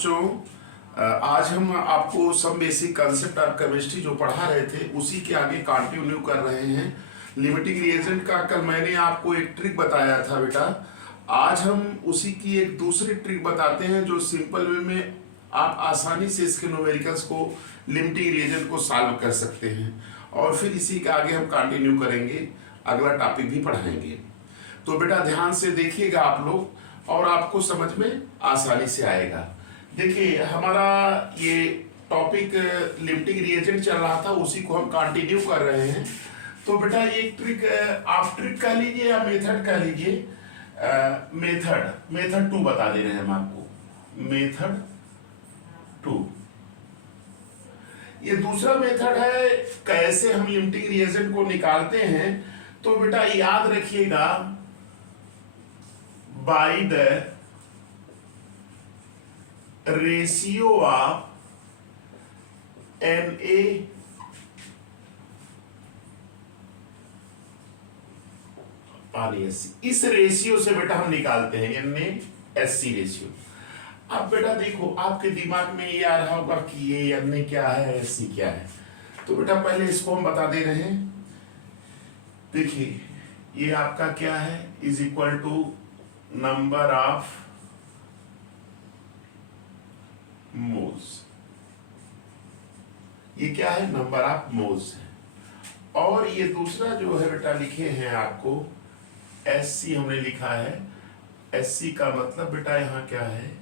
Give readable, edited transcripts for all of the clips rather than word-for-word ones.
बच्चों, आज हम आपको some basic concept of chemistry जो पढ़ा रहे थे उसी के आगे कंटिन्यू कर रहे हैं। लिमिटिंग रिएजेंट का कल मैंने आपको एक ट्रिक बताया था बेटा। आज हम उसी की एक दूसरी ट्रिक बताते हैं जो सिंपल वे में आप आसानी से इसके न्यूमेरिकल्स को, लिमिटिंग रिएजेंट को सॉल्व कर सकते हैं। और फिर इसी के आगे हम कंटिन्यू करेंगे, अगला टॉपिक भी पढ़ाएंगे। तो बेटा ध्यान से देखिएगा आप लोग और आपको समझ में आसानी से आएगा। देखिए हमारा ये टॉपिक लिमिटिंग रिएजेंट चल रहा था, उसी को हम कंटिन्यू कर रहे हैं। तो बेटा ये ट्रिक, आप ट्रिक कह लीजिए या मेथड कह लीजिए। मेथड 2 बता दे रहे हैं हम आपको, मेथड 2। ये दूसरा मेथड है कैसे हम लिमिटिंग रिएजेंट को निकालते हैं। तो बेटा याद रखिएगा, by the ratio of Na NaSC, इस रेशियो से बेटा हम निकालते हैं NaSC रेशियो। अब बेटा देखो आपके दिमाग में ये आ रहा होगा कि ये Na क्या है, SC क्या है। तो बेटा पहले इसको हम बता दे रहे हैं। देखिए ये आपका क्या है, is equal to number of moles. ये क्या है, नंबर ऑफ मोल्स है। और ये दूसरा जो है बेटा लिखे हैं आपको SC हमने लिखा है। SC का मतलब बेटा यहां क्या है,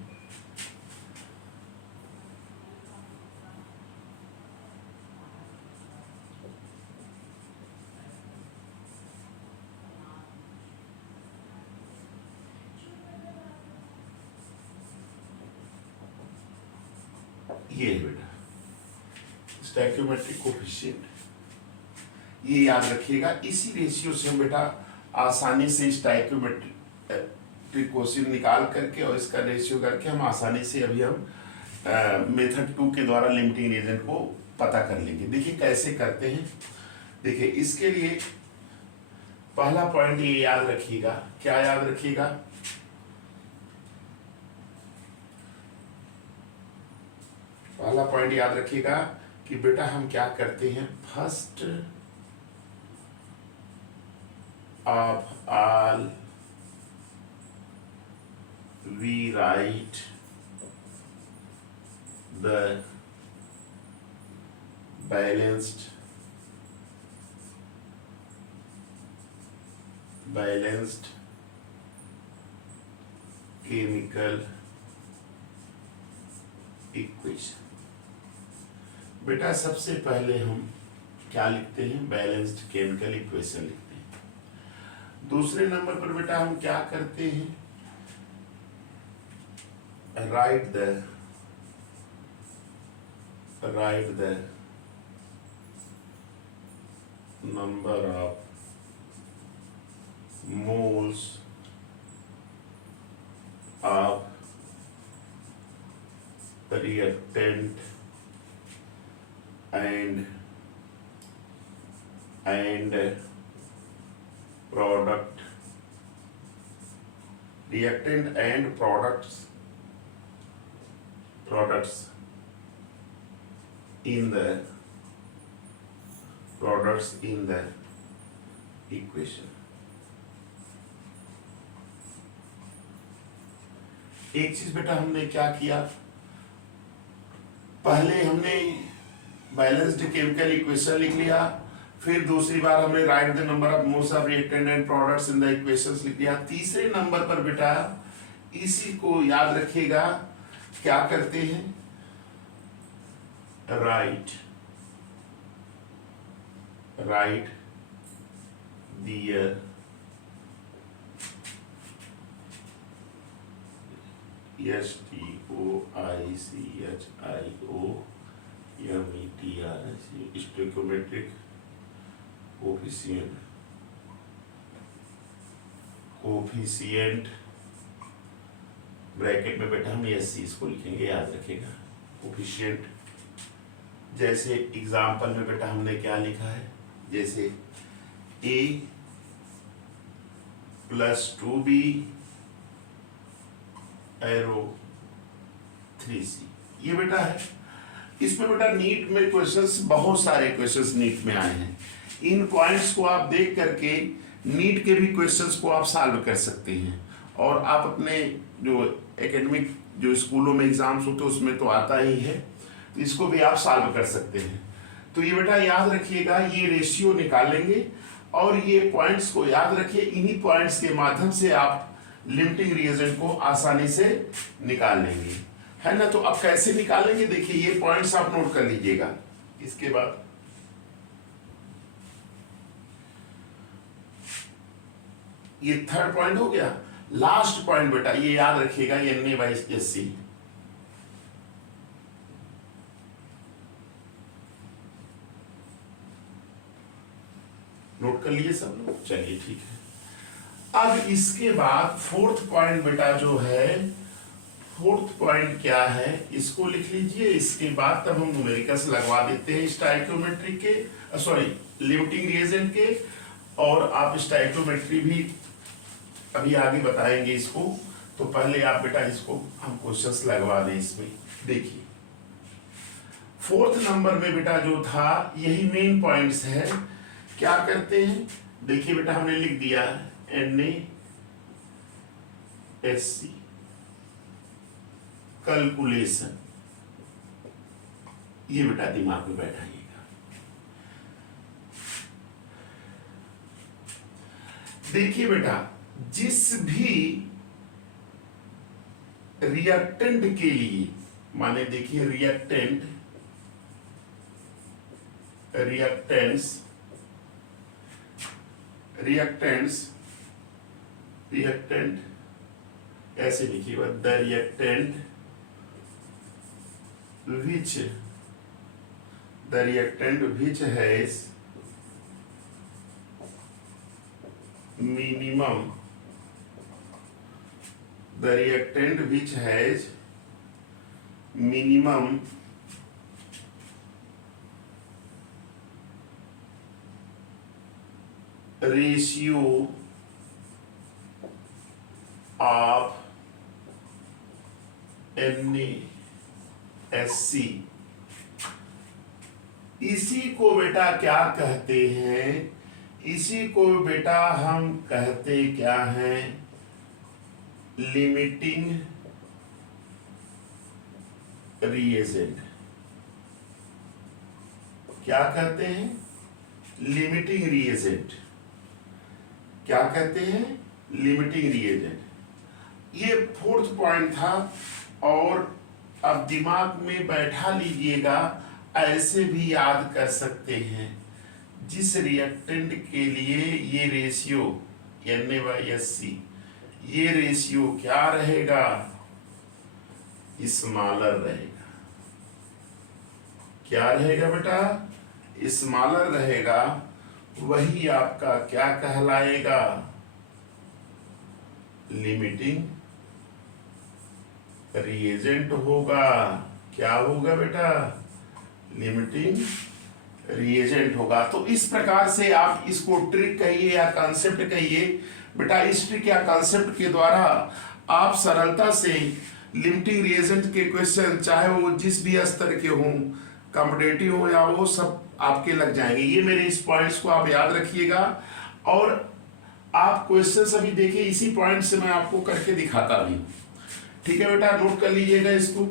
ये है बेटा स्टोइकियोमेट्रिक कोएफिशिएंट। ये याद रखिएगा, इसी रेशियो से हम बेटा आसानी से स्टोइकियोमेट्रिक कोएफिशिएंट निकाल करके और इसका रेशियो करके हम आसानी से अभी हम मेथड 2 के द्वारा लिमिटिंग रिएजेंट को पता कर लेंगे। देखिए कैसे करते हैं। देखिए इसके लिए पहला पॉइंट ये याद रखिएगा, क्या याद रखिएगा, पहला पॉइंट याद रखिएगा कि बेटा हम क्या करते हैं, first of all we write the balanced chemical equation. बेटा सबसे पहले हम क्या लिखते हैं, बैलेंस्ड केमिकल इक्वेशन लिखते हैं। दूसरे नंबर पर बेटा हम क्या करते हैं, right the number of moles of reactant and product, reactant and products in the equation। एक चीज बेटा हमने क्या किया, पहले हमने बैलेंस्ड केमिकल इक्वेशन लिख लिया, फिर दूसरी बार हमने right the number of moles of reactant and products in the equations लिख लिया। तीसरे नंबर पर बेटा इसी को याद रखिएगा, क्या करते हैं, राइट दियर STOICHIOMETRIC स्टोइकियोमेट्रिक कोफिशिएंट ब्रैकेट में बेटा हम SC इसको लिखेंगे, याद रखेगा कोफिशिएंट। जैसे एग्जाम्पल में बेटा हमने क्या लिखा है, जैसे A + 2B एरो 3C ये बेटा है। इसमें बेटा नीट में क्वेश्चंस, बहुत सारे क्वेश्चंस नीट में आए हैं। इन पॉइंट्स को आप देख करके नीट के भी क्वेश्चंस को आप सॉल्व कर सकते हैं, और आप अपने जो एकेडमिक जो स्कूलों में एग्जाम्स होते हैं उसमें तो आता ही है, तो इसको भी आप सॉल्व कर सकते हैं। तो ये बेटा याद रखिएगा, ये रेशियो निकालेंगे और ये पॉइंट्स को याद रखिए। इन्हीं पॉइंट्स के माध्यम से आप लिमिटिंग रिएजेंट को आसानी से निकाल लेंगे, है ना। तो अब कैसे निकालेंगे, देखिए ये पॉइंट्स आप नोट कर लीजिएगा। इसके बाद ये थर्ड पॉइंट हो गया। लास्ट पॉइंट बेटा ये याद रखिएगा, Na/SC। नोट कर लिए सब लोग, चलिए ठीक है। अब इसके बाद फोर्थ पॉइंट बेटा जो है, फोर्थ पॉइंट क्या है इसको लिख लीजिए। इसके बाद तब हम न्यूमेरिकल्स लगवा देते हैं स्टोइकियोमेट्री के, सॉरी लिमिटिंग रिएजेंट के, और आप स्टोइकियोमेट्री भी अभी आगे बताएंगे इसको। तो पहले आप बेटा इसको हम क्वेश्चंस लगवा दें इसमें। देखिए फोर्थ नंबर में बेटा जो था यही मेन पॉइंट्स है। क्या करते हैं, देखिए बेटा हमने लिख दिया Na/SC कैलकुलेशन, ये बेटा दिमाग में बैठाइएगा। देखिए बेटा जिस भी रिएक्टेंट के लिए, माने देखिए रिएक्टेंट, रिएक्टेंट ऐसे लिखिएगा, the reactant which has minimum, the reactant which has minimum ratio of NaSC, इसी को बेटा क्या कहते हैं, इसी को बेटा हम कहते क्या हैं, लिमिटिंग रिएजेंट। क्या कहते हैं, लिमिटिंग रिएजेंट। क्या कहते हैं, लिमिटिंग रिएजेंट। ये फोर्थ पॉइंट था, और अब दिमाग में बैठा लीजिएगा, ऐसे भी याद कर सकते हैं। जिस रिएक्टेंट के लिए ये रेशियो Na/SC, ये रेशियो क्या रहेगा, स्मॉलर रहेगा। क्या रहेगा बेटा, स्मॉलर रहेगा, वही आपका क्या कहलाएगा, लिमिटिंग रिएजेंट होगा। क्या होगा बेटा, लिमिटिंग रिएजेंट होगा। तो इस प्रकार से आप इसको ट्रिक कहिए या कॉन्सेप्ट कहिए बेटा, इस ट्रिक या कॉन्सेप्ट के द्वारा आप सरलता से लिमिटिंग रिएजेंट के क्वेश्चन, चाहे वो जिस भी स्तर के हों, कॉम्पिटिटिव हो या वो सब आपके लग जाएंगे। ये मेरे इस पॉइंट्स को आप याद रखिएगा, और आप क्वेश्चन अभी देखिए, इसी पॉइंट से मैं आपको करके दिखाता भी। ठीक है बेटा, नोट कर लीजिएगा इसको।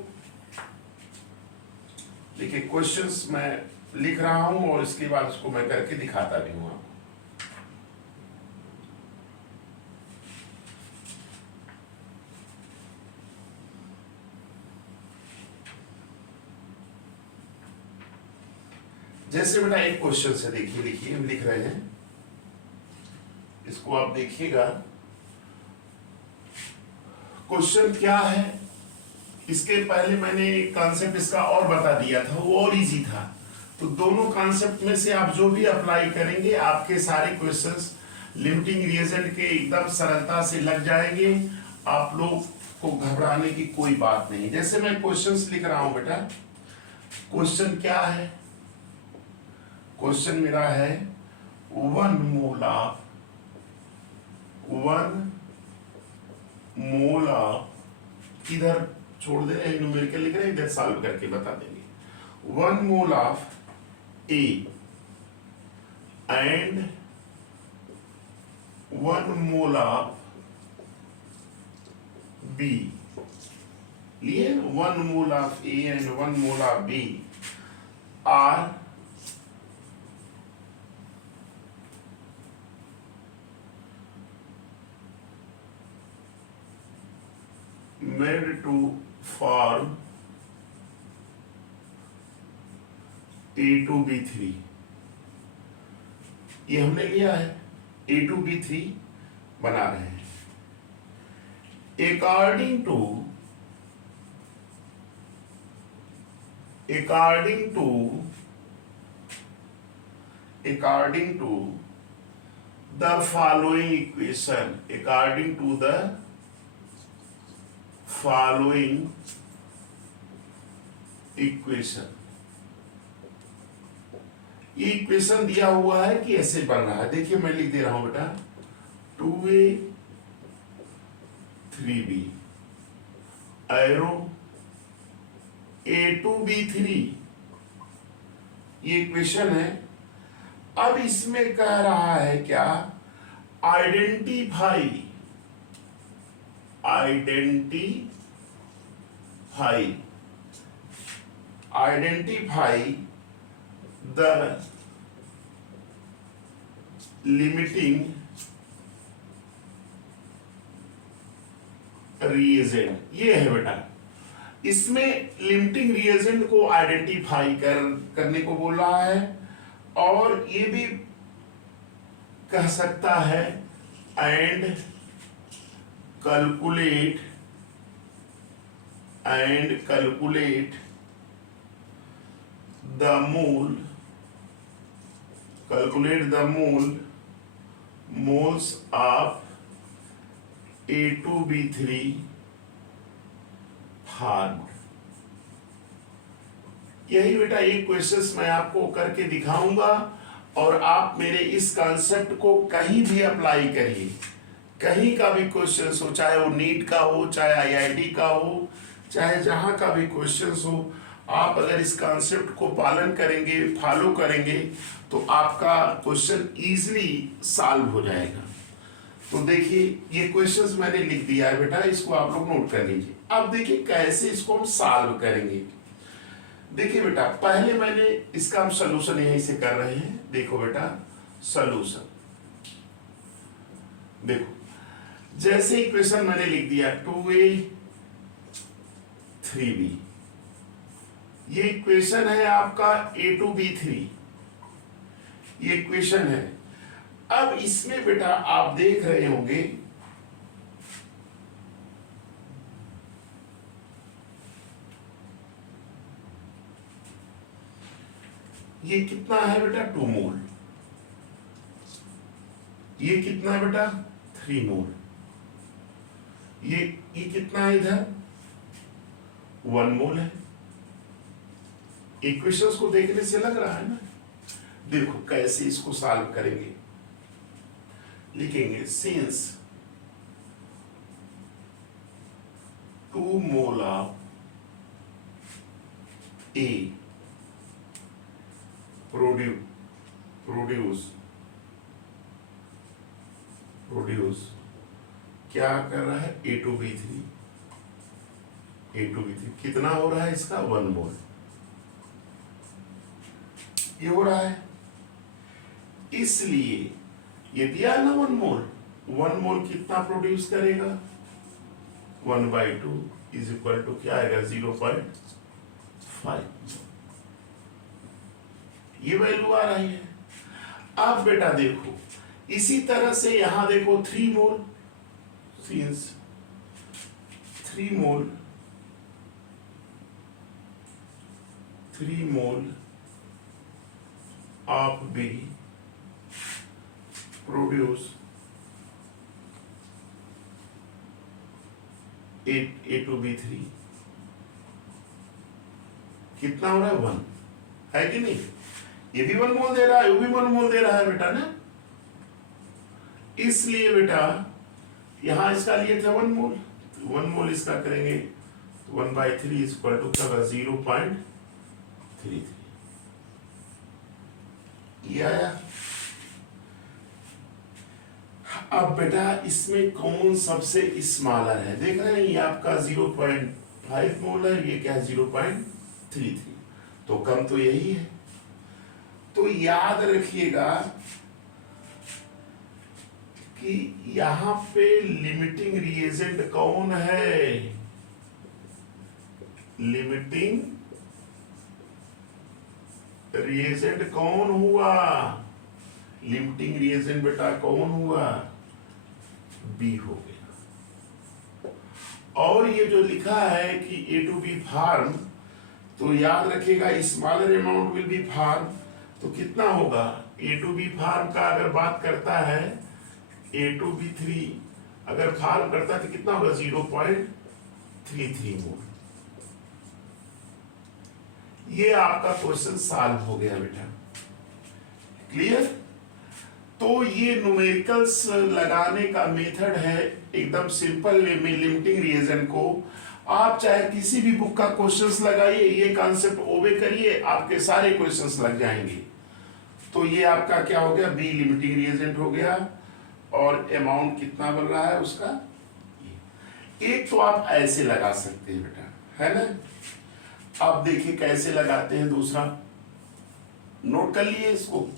देखिए क्वेश्चंस मैं लिख रहा हूं और इसके बाद उसको मैं करके दिखाता भी हूं आपको। जैसे बेटा एक क्वेश्चन से देखिए, लिखिए, हम लिख रहे हैं, इसको आप देखिएगा। क्वेश्चन क्या है, इसके पहले मैंने कॉन्सेप्ट इसका और बता दिया था, वो और इजी था। तो दोनों कॉन्सेप्ट में से आप जो भी अप्लाई करेंगे, आपके सारे क्वेश्चंस लिमिटिंग रिएजेंट के एकदम सरलता से लग जाएंगे। आप लोग को घबराने की कोई बात नहीं। जैसे मैं क्वेश्चंस लिख रहा हूं बेटा, क्वेश्चन क्या है, क्वेश्चन मेरा है 1 मोल ऑफ, इधर छोड़ दे रहे हैं, न्यूमेरिकल लिख रहे हैं, इधर सॉल्व करके बता देंगे। 1 mole of A and 1 mole of B लिए, 1 mole of A and 1 mole of B are made to form A2B3। ये हमने लिया है, A2B3 बना रहे हैं। According to the following equation, according to the following equation, ये इक्वेशन दिया हुआ है कि ऐसे बन रहा है। देखिए मैं लिख दे रहा हूं बेटा, 2A 3B एरो A2B3, ये इक्वेशन है। अब इसमें कह रहा है क्या, आइडेंटिफाई the limiting reagent। ये है बेटा, इसमें लिमिटिंग रिएजेंट को आइडेंटिफाई करने को बोल रहा है, और ये भी कह सकता है and calculate the moles of A2B3 formed। यही बेटा ये क्वेश्चंस मैं आपको करके दिखाऊंगा, और आप मेरे इस कॉन्सेप्ट को कहीं भी अप्लाई करिए। कहीं का भी क्वेश्चंस हो, चाहे वो नीट का हो, चाहे आईआईटी का हो, चाहे जहां का भी क्वेश्चंस हो, आप अगर इस कॉन्सेप्ट को पालन करेंगे, फॉलो करेंगे, तो आपका क्वेश्चन इजीली सॉल्व हो जाएगा। तो देखिए ये क्वेश्चंस मैंने लिख दिया है बेटा, इसको आप लोग नोट कर लीजिए। अब देखिए कैसे इसको हम सॉल्व करेंगे। देखिए बेटा, पहले मैंने इसका हम सॉल्यूशन यहीं से कर रहे हैं। देखो बेटा सॉल्यूशन, देखो जैसे इक्वेशन मैंने लिख दिया 2A 3B, ये इक्वेशन है आपका A2B3, ये इक्वेशन है। अब इसमें बेटा आप देख रहे होंगे ये कितना है बेटा 2 मोल, ये कितना है बेटा 3 मोल, ये कितना है इधर 1 मोल है। इक्वेशंस को देखने से लग रहा है ना। देखो कैसे इसको सॉल्व करेंगे, लिखेंगे since 2 mole of A produce क्या कर रहा है A2B3 कितना हो रहा है इसका 1 मोल, ये हो रहा है। इसलिए ये दिया ना 1 मोल कितना प्रोड्यूस करेगा 1/2 इज इक्वल टू क्या आएगा 0.5, ये वैल्यू आ रही है। अब बेटा देखो इसी तरह से यहां देखो 3 mole, since 3 mole of B produce A2B3 कितना हो रहा है 1 है कि नहीं। ये भी 1 मोल दे रहा है, वो भी 1 मोल दे रहा है बेटा ना। इसलिए बेटा यहां इसका लिए थे 1 मोल, 1 मोल इसका करेंगे तो 1/3 इज इक्वल टू क्या होगा 0.33। ये आया। अब बेटा इसमें कौन सबसे स्मॉलर है, देख रहे हैं ये आपका 0.5 मोल है, ये क्या है 0.33, तो कम तो यही है। तो याद रखिएगा कि यहां पे लिमिटिंग रिएजेंट कौन है, लिमिटिंग रिएजेंट कौन हुआ, लिमिटिंग रिएजेंट बेटा कौन हुआ, बी हो गया। और ये जो लिखा है कि ए टू बी फार्म, तो याद रखिएगा smaller amount will be form, तो कितना होगा ए टू बी फार्म का अगर बात करता है, ए टू बी 3 अगर फार्म करता है तो कितना होगा 0.33 मोल। ये आपका क्वेश्चन सॉल्व हो गया बेटा, क्लियर। तो ये न्यूमेरिकल्स लगाने का मेथड है एकदम सिंपल वे में लिमिटिंग रिएजेंट को। आप चाहे किसी भी बुक का क्वेश्चंस लगाइए, ये कॉन्सेप्ट ओबे करिए, आपके सारे क्वेश्चंस लग जाएंगे। तो ये आपका क्या हो गया, बी लिमिटिंग रिएजेंट हो गया। और अमाउंट कितना बन रहा है उसका, एक तो आप ऐसे लगा सकते हैं बेटा, है ना। अब देखिए कैसे लगाते हैं, दूसरा नोट कर लिए इसको।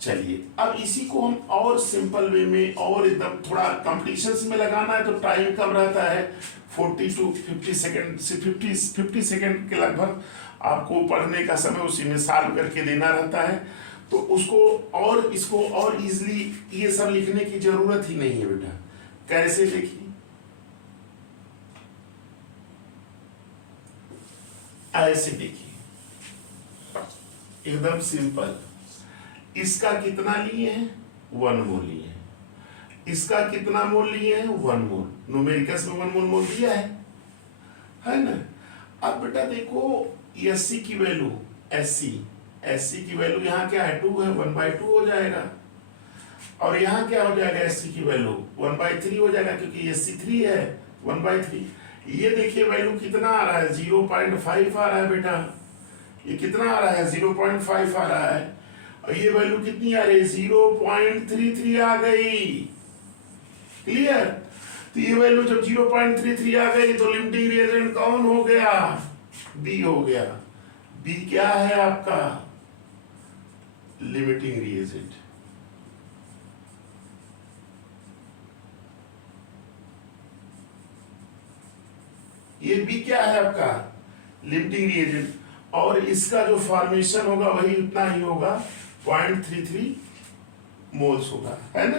चलिए अब इसी को हम और सिंपल वे में और एकदम थोड़ा कॉम्पिटिशन्स में लगाना है तो टाइम कम रहता है, 40 to 50 सेकेंड से 50 सेकेंड के लगभग आपको पढ़ने का समय उसी में सॉल्व करके देना रहता है। तो उसको और इसको और इजीली ये सब लिखने की जरूरत ही नहीं है बेटा। कैसे देखिए, ऐसे देखिए एकदम सिंपल। इसका कितना लिए हैं 1 मोल लिए हैं, इसका कितना मोल लिए हैं 1 मोल, न्यूमेरिकल्स में 1 मोल दिया है ना। अब बेटा देखो एससी की वैल्यू, एससी की वैल्यू यहाँ क्या है 2 है, 1/2 हो जाएगा। और यहाँ क्या हो जाएगा एससी की वैल्यू 1/3 हो जाएगा, क्योंकि एससी 3 है 1/3। ये देखिए वैल्यू कितना आ रहा है 0.5 आ रहा है बेटा, ये कितना आ रहा है 0.5 आ रहा है। और ये वैल्यू कितनी आ रही है 0.33 आ गई, क्लियर। तो ये वैल्यू जब 0.33 आ गई तो लिमिटिंग रिएजेंट कौन हो गया, बी हो गया। बी क्या है आपका लिमिटिंग रिएजेंट। ये बी क्या है आपका लिमिटिंग रिएजेंट, और इसका जो फॉर्मेशन होगा वही उतना ही होगा 0.33 मोल्स होगा, है ना।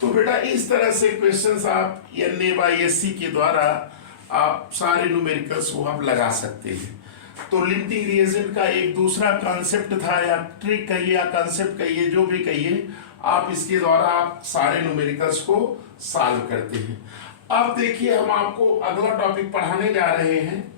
तो बेटा इस तरह से क्वेश्चंस आप NA/SC के द्वारा आप सारे न्यूमेरिकल्स को आप लगा सकते हैं। तो लिमिटिंग रिएजेंट का एक दूसरा कॉन्सेप्ट था, या ट्रिक कहिए या कॉन्सेप्ट कहिए, जो भी कहिए, आप इसके द्वारा आप सारे न्यूमेरिकल्स को सॉल्व करते हैं। अब देखिए हम आपको अगला टॉपिक पढ़ाने जा रहे हैं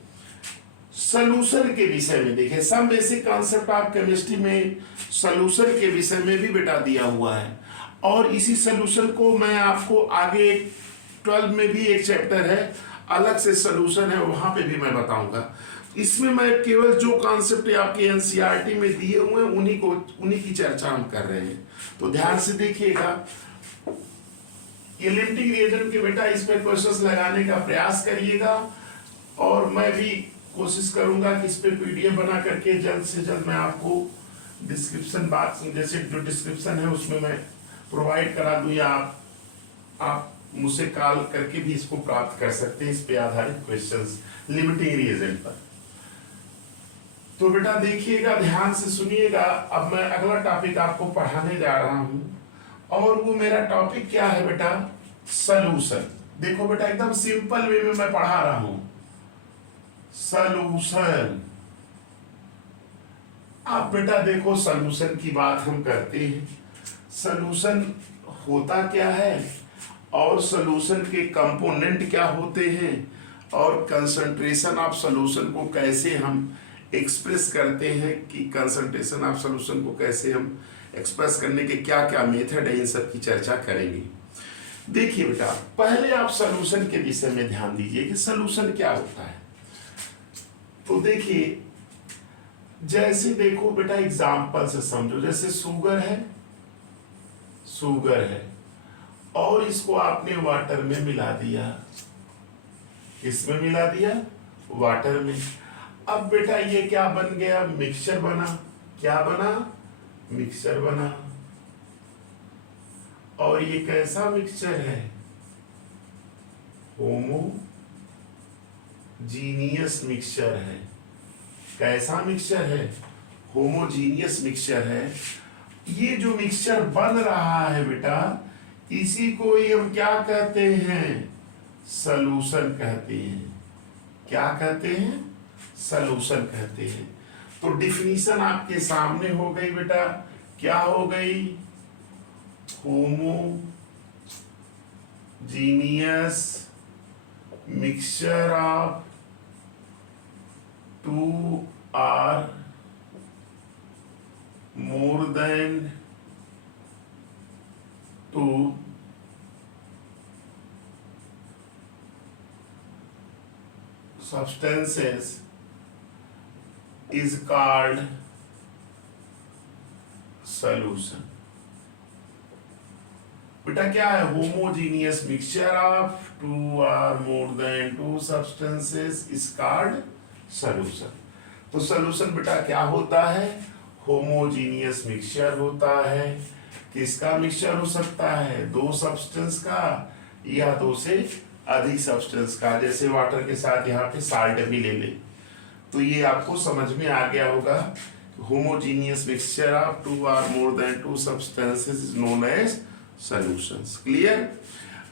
सॉल्यूशन के विषय में। देखिए सम बेसिक कॉन्सेप्ट आप केमिस्ट्री में सॉल्यूशन के विषय में भी बेटा दिया हुआ है, और इसी सॉल्यूशन को मैं आपको आगे 12 में भी एक चैप्टर है अलग से सॉल्यूशन है, वहां पे भी मैं बताऊंगा। इसमें मैं केवल जो कॉन्सेप्ट आपके एनसीईआरटी में दिए हुए हैं उन्हीं की चर्चा हम कर रहे हैं। तो ध्यान से देखिएगा, ये लिमिटिंग रिएजेंट के बेटा इस पे क्वेश्चंस लगाने का प्रयास करिएगा, और मैं भी कोशिश करूंगा कि इस पे पीडीएफ बना करके जल्द से जल्द मैं आपको डिस्क्रिप्शन बॉक्स जैसे जो डिस्क्रिप्शन है उसमें मैं प्रोवाइड करा दूं, या आप मुझसे कॉल करके भी इसको प्राप्त कर सकते हैं, इस पे आधारित क्वेश्चंस लिमिटिंग रिएजेंट पर। तो बेटा देखिएगा, ध्यान से सुनिएगा। अब मैं अगला टॉपिक आपको पढ़ाने जा रहा हूं, और वो मेरा टॉपिक क्या है बेटा, सॉल्यूशन। देखो बेटा एकदम सिंपल वे में मैं पढ़ा रहा हूं, सॉल्यूशन। आप बेटा देखो सॉल्यूशन की बात हम करते हैं, सॉल्यूशन होता क्या है, और सॉल्यूशन के कंपोनेंट क्या होते हैं, और कंसंट्रेशन ऑफ सॉल्यूशन को कैसे हम एक्सप्रेस करते हैं, कि कंसंट्रेशन ऑफ सॉल्यूशन को कैसे हम एक्सप्रेस करने के क्या क्या मेथड है, इन सब की चर्चा करेंगे। देखिए बेटा पहले आप सॉल्यूशन के विषय में ध्यान दीजिए कि सॉल्यूशन क्या होता है। तो देखिए, जैसे देखो बेटा एग्जाम्पल से समझो, जैसे शुगर है और इसको आपने वाटर में मिला दिया, इसमें मिला दिया वाटर में। अब बेटा ये क्या बन गया, मिक्सचर बना। क्या बना, मिक्सचर बना। और ये कैसा मिक्सचर है, होमोजीनियस मिक्सचर है। कैसा मिक्सचर है, होमोजीनियस मिक्सचर है। ये जो मिक्सचर बन रहा है बेटा, इसी को ही हम क्या कहते हैं, सॉल्यूशन कहते हैं। क्या कहते हैं, सॉल्यूशन कहते हैं। तो डिफिनीशन आपके सामने हो गई बेटा, क्या हो गई, homogeneous mixture of two or more than two substances is called solution। बेटा क्या है, homogeneous mixture of two or more than two substances is called solution. तो सॉल्यूशन बेटा क्या होता है, होमोजीनियस मिक्सचर होता है। किसका मिक्सचर हो सकता है, दो सब्सटेंस का या दो से अधिक सब्सटेंस का। जैसे वाटर के साथ यहाँ पे साल्ट भी ले ले, तो ये आपको समझ में आ गया होगा। Homogeneous mixture of two or more than two substances is known as solutions. Clear.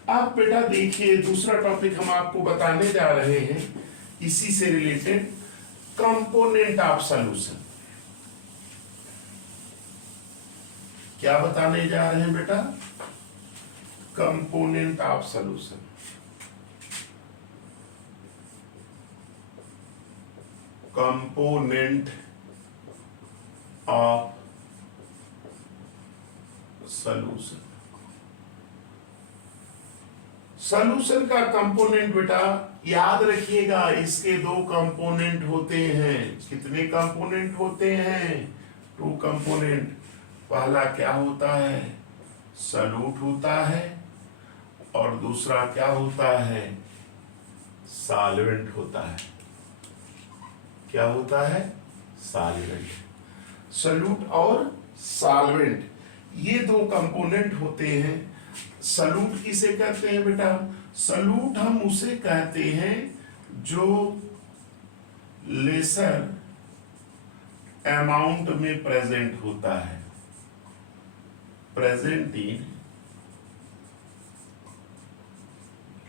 अब बेटा देखिए, दूसरा टॉपिक हम आपको बताने जा रहे हैं इसी से रिलेटेड, कंपोनेंट ऑफ सॉल्यूशन। क्या बताने जा रहे हैं बेटा, component of solution. Component of solution. Solution का कंपोनेंट बेटा याद रखिएगा, इसके दो कंपोनेंट होते हैं। कितने कंपोनेंट होते हैं, टू कंपोनेंट। पहला क्या होता है, सॉल्यूट होता है, और दूसरा क्या होता है, सॉल्वेंट होता है। क्या होता है, सॉल्वेंट। सॉल्यूट और सॉल्वेंट, ये दो कंपोनेंट होते हैं। सॉल्यूट किसे कहते हैं बेटा, सॉल्यूट हम उसे कहते हैं जो लेसर अमाउंट में प्रेजेंट होता है, प्रेजेंट इन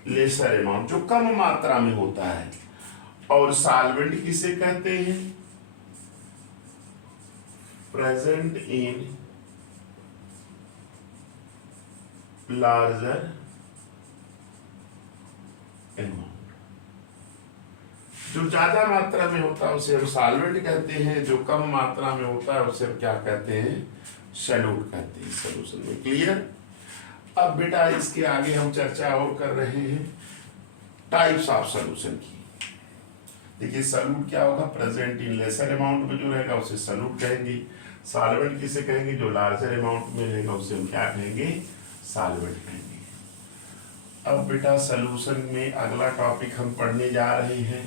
लेसर अमाउंट, जो कम मात्रा में होता है। और सॉल्वेंट किसे कहते हैं, प्रेजेंट इन लार्जर अमाउंट। जो ज्यादा मात्रा में होता है उसे हम सॉल्वेंट कहते हैं, जो कम मात्रा में होता है उसे हम क्या कहते हैं, सॉल्यूट कहते हैं सॉल्यूशन में। क्लियर। अब बेटा इसके आगे हम चर्चा और कर रहे हैं टाइप्स ऑफ सॉल्यूशन की। देखिए सॉल्यूट क्या होगा, प्रेजेंट इन लेसर अमाउंट में जो रहेगा उसे सॉल्यूट कहेंगे। सॉल्वेंट किसे कहेंगे, जो लार्जर अमाउंट में रहेगा उसे हम क्या कहेंगे, सॉल्वेंट कहेंगे। अब बेटा सॉल्यूशन में अगला टॉपिक हम पढ़ने जा रहे हैं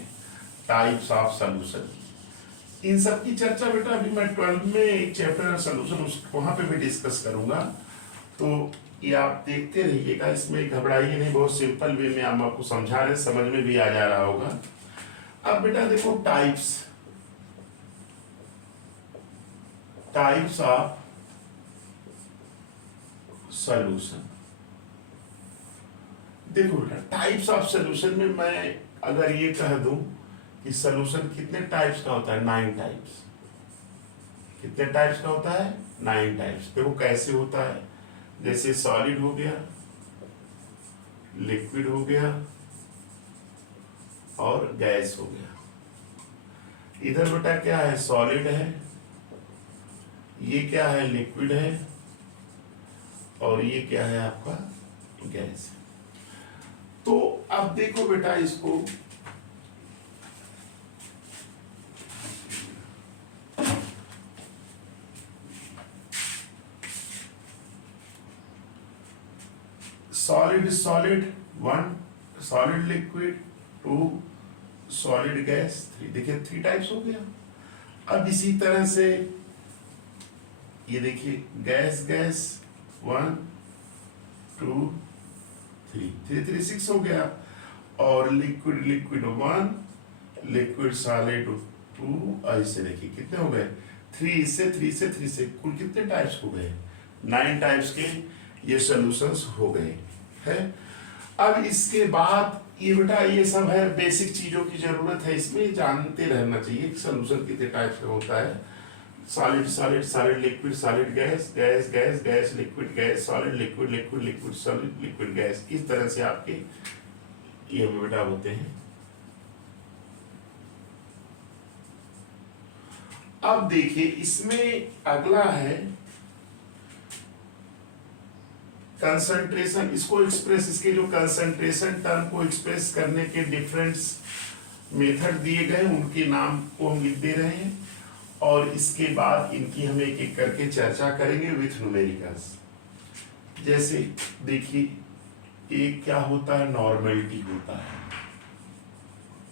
टाइप्स ऑफ सॉल्यूशन। इन सब की चर्चा बेटा अभी मैं 12 में एक चैप्टर है सॉल्यूशन, वहां पे भी डिस्कस करूंगा। तो ये आप देखते रहिएगा, इसमें घबराइए नहीं, बहुत सिंपल वे में हम आपको समझा रहे हैं, समझ में भी आ जा रहा होगा। अब बेटा देखो टाइप्स ऑफ सॉल्यूशन। देखो बेटा टाइप्स ऑफ सॉल्यूशन में मैं अगर ये कह दूं कि सॉल्यूशन कितने टाइप्स का होता है, 9 टाइप्स। कितने टाइप्स का होता है, 9 टाइप्स। देखो कैसे होता है, जैसे सॉलिड हो गया, लिक्विड हो गया और गैस हो गया। इधर बेटा क्या है, सॉलिड है, ये क्या है, लिक्विड है, और ये क्या है आपका, गैस। तो अब देखो बेटा इसको, solid solid 1, solid liquid 2, solid gas 3। देखिए 3 टाइप्स हो गया। अब इसी तरह से ये देखिए गैस गैस 1 2 3, 3 3 6 हो गया। और लिक्विड लिक्विड 1, लिक्विड सॉलिड 2, ऐसे देखिए कितने हो गए 3 से 3 से 3 से कुल कितने टाइप्स हो गए 9 टाइप्स के ये सॉल्यूशंस हो गए है। अब इसके बाद ये बेटा ये सब है बेसिक चीजों की जरूरत है, इसमें जानते रहना चाहिए कि सॉल्यूशन कितने टाइप्स का होता है। Solid solid solid liquid solid gas gas gas gas liquid gas solid liquid liquid liquid solid liquid gas, इस तरह से आपके ये बेटा होते हैं। अब देखिए इसमें अगला है कंसंट्रेशन। इसको एक्सप्रेस, इसके जो कंसंट्रेशन टर्म को एक्सप्रेस करने के डिफरेंट मेथड दिए गए उनके नाम को हम लिख दे रहे हैं, और इसके बाद इनकी हम एक एक करके चर्चा करेंगे विथ न्यूमेरिकल्स। जैसे देखिए एक क्या होता है नॉर्मेलिटी होता है,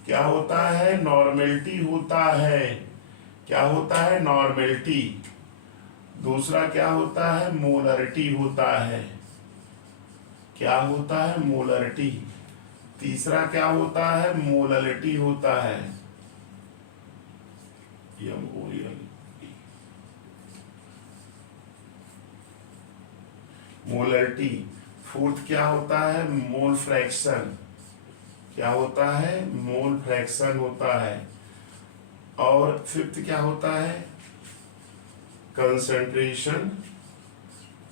क्या होता है नॉर्मेलिटी होता है, क्या होता है नॉर्मेलिटी। दूसरा क्या होता है मोलरिटी होता है, क्या होता है मोलरिटी। तीसरा क्या होता है मोललिटी होता है, मोलरिटी। फोर्थ क्या होता है मोल फ्रैक्शन, क्या होता है मोल फ्रैक्शन होता है। और फिफ्थ क्या होता है कंसंट्रेशन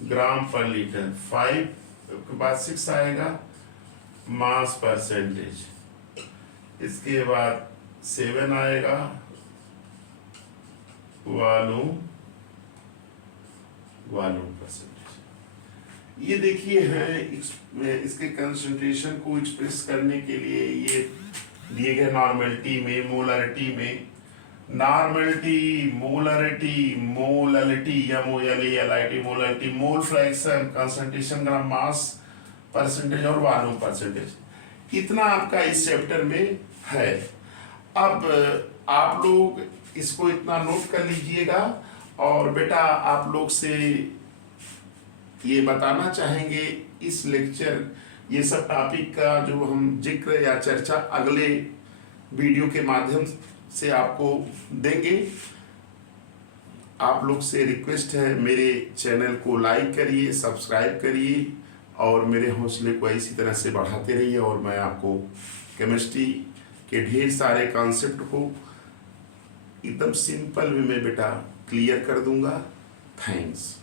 ग्राम पर लीटर। 5 के बाद 6 आएगा मास परसेंटेज, इसके बाद 7 आएगा वॉल्यूम परसेंटेज। ये देखिए है इसके कंसंट्रेशन को एक्सप्रेस करने के लिए ये दिए गए नॉर्मेलिटी में मोलरिटी में, normality molarity molality MOLALIT molarity, mole fraction concentration gram mass percentage और वॉल्यूम परसेंटेज। इतना आपका इस चैप्टर में है। अब आप लोग इसको इतना नोट कर लीजिएगा, और बेटा आप लोग से ये बताना चाहेंगे इस लेक्चर ये सब टॉपिक का जो हम जिक्र या चर्चा अगले वीडियो के माध्यम से आपको देंगे। आप लोग से रिक्वेस्ट है मेरे चैनल को लाइक करिए, सब्सक्राइब करिए, और मेरे हौसले को इसी तरह से बढ़ाते रहिए, और मैं आपको केमिस्ट्री के ढेर सारे कॉन्सेप्ट को एकदम सिंपल वे में बेटा क्लियर कर दूंगा। थैंक्स।